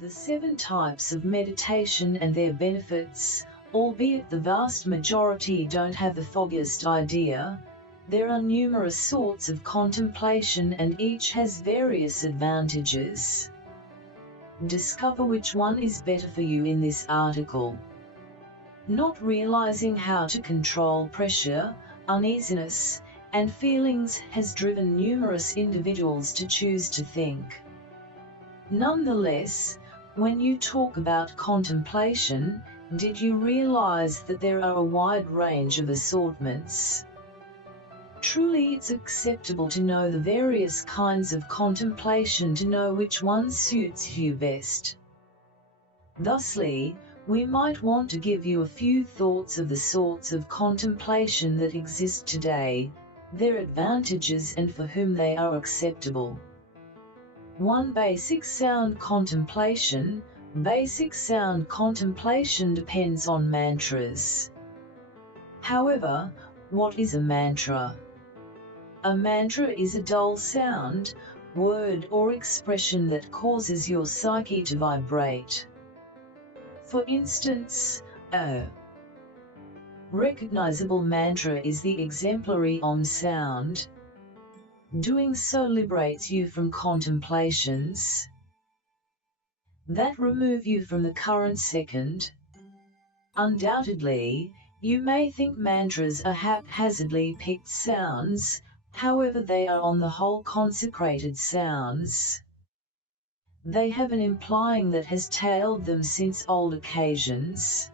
The 7 types of meditation and their benefits, albeit the vast majority don't have the foggiest idea. There are numerous sorts of contemplation and each has various advantages. Discover which one is better for you in this article. Not realizing how to control pressure, uneasiness, and feelings has driven numerous individuals to choose to think. Nonetheless, when you talk about contemplation, did you realize that there are a wide range of assortments? Truly, it's acceptable to know the various kinds of contemplation to know which one suits you best. Thusly, we might want to give you a few thoughts of the sorts of contemplation that exist today, their advantages and for whom they are acceptable. 1. Basic sound contemplation. Basic sound contemplation depends on mantras. However, what is a mantra? A mantra is a dull sound, word or expression that causes your psyche to vibrate. For instance, a recognizable mantra is the exemplary Om sound. Doing so liberates you from contemplations that remove you from the current second. Undoubtedly, you may think mantras are haphazardly picked sounds, however they are on the whole consecrated sounds. They have an implying that has tailed them since old occasions.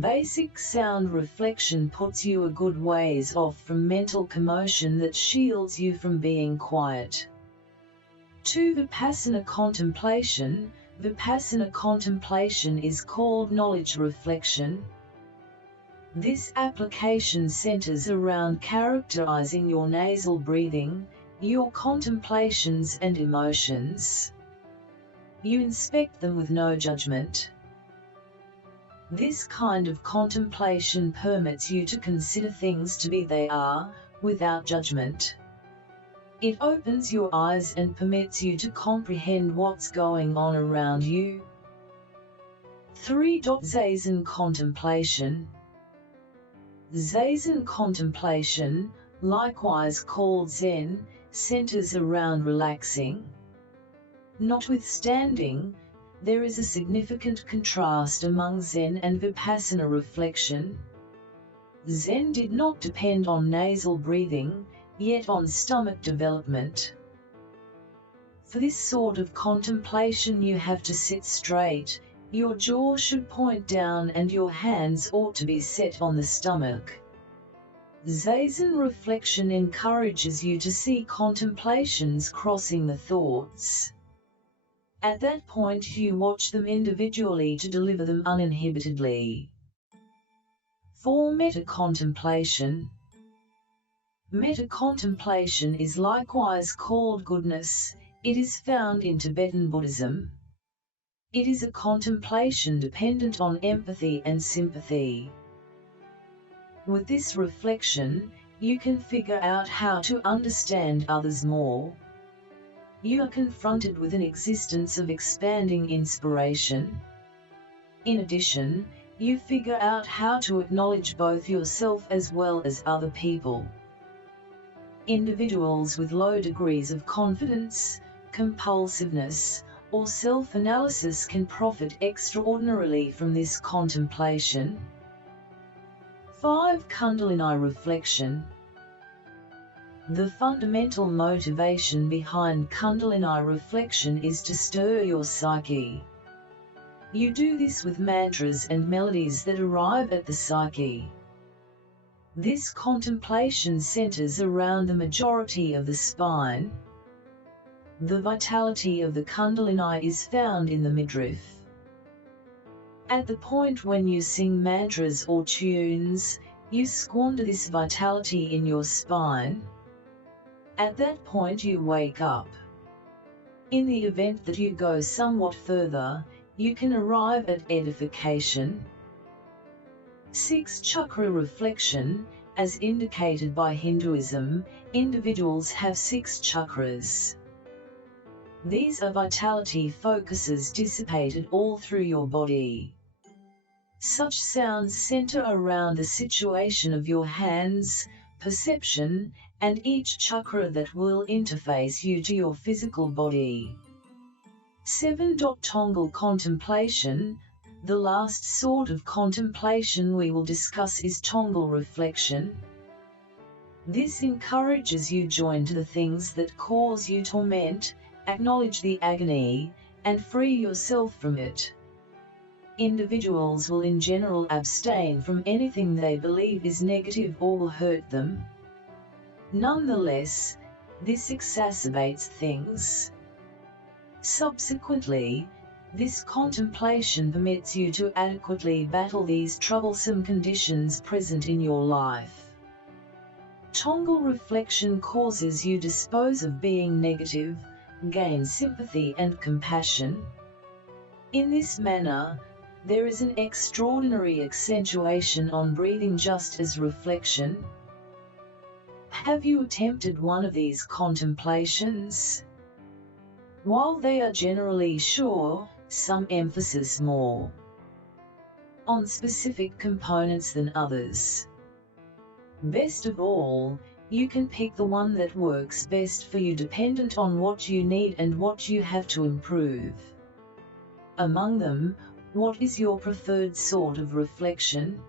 Basic sound reflection puts you a good ways off from mental commotion that shields you from being quiet. 2. Vipassana contemplation. Vipassana contemplation is called knowledge reflection. This application centers around characterizing your nasal breathing, your contemplations and emotions. You inspect them with no judgment. This kind of contemplation permits you to consider things to be they are, without judgment. It opens your eyes and permits you to comprehend what's going on around you. 3. Zazen contemplation. Zazen contemplation, likewise called Zen, centers around relaxing. Notwithstanding, there is a significant contrast among Zen and Vipassana reflection. Zen did not depend on nasal breathing, yet on stomach development. For this sort of contemplation you have to sit straight, your jaw should point down and your hands ought to be set on the stomach. Zazen reflection encourages you to see contemplations crossing the thoughts. At that point you watch them individually to deliver them uninhibitedly. 4. Meta-contemplation. Meta-contemplation is likewise called goodness. It is found in Tibetan Buddhism. It is a contemplation dependent on empathy and sympathy. With this reflection, you can figure out how to understand others more. You are confronted with an existence of expanding inspiration. In addition, you figure out how to acknowledge both yourself as well as other people. Individuals with low degrees of confidence, compulsiveness, or self-analysis can profit extraordinarily from this contemplation. 5. Kundalini reflection. The fundamental motivation behind Kundalini reflection is to stir your psyche. You do this with mantras and melodies that arrive at the psyche. This contemplation centers around the majority of the spine. The vitality of the Kundalini is found in the midriff. At the point when you sing mantras or tunes, you squander this vitality in your spine. At that point you wake up. In the event that you go somewhat further, you can arrive at edification. 6. Chakra reflection. As indicated by Hinduism, individuals have 6 chakras. These are vitality focuses dissipated all through your body. Such sounds center around the situation of your hands, perception, and each chakra that will interface you to your physical body. 7. Tongal contemplation. The last sort of contemplation we will discuss is tongal reflection. This encourages you to join to the things that cause you torment, acknowledge the agony, and free yourself from it. Individuals will in general abstain from anything they believe is negative or will hurt them. Nonetheless, this exacerbates things. Subsequently, this contemplation permits you to adequately battle these troublesome conditions present in your life. Tongal reflection causes you to dispose of being negative, gain sympathy and compassion. In this manner, there is an extraordinary accentuation on breathing just as reflection. Have you attempted one of these contemplations? While they are generally sure, some emphasis more on specific components than others. Best of all, you can pick the one that works best for you dependent on what you need and what you have to improve. Among them, what is your preferred sort of reflection?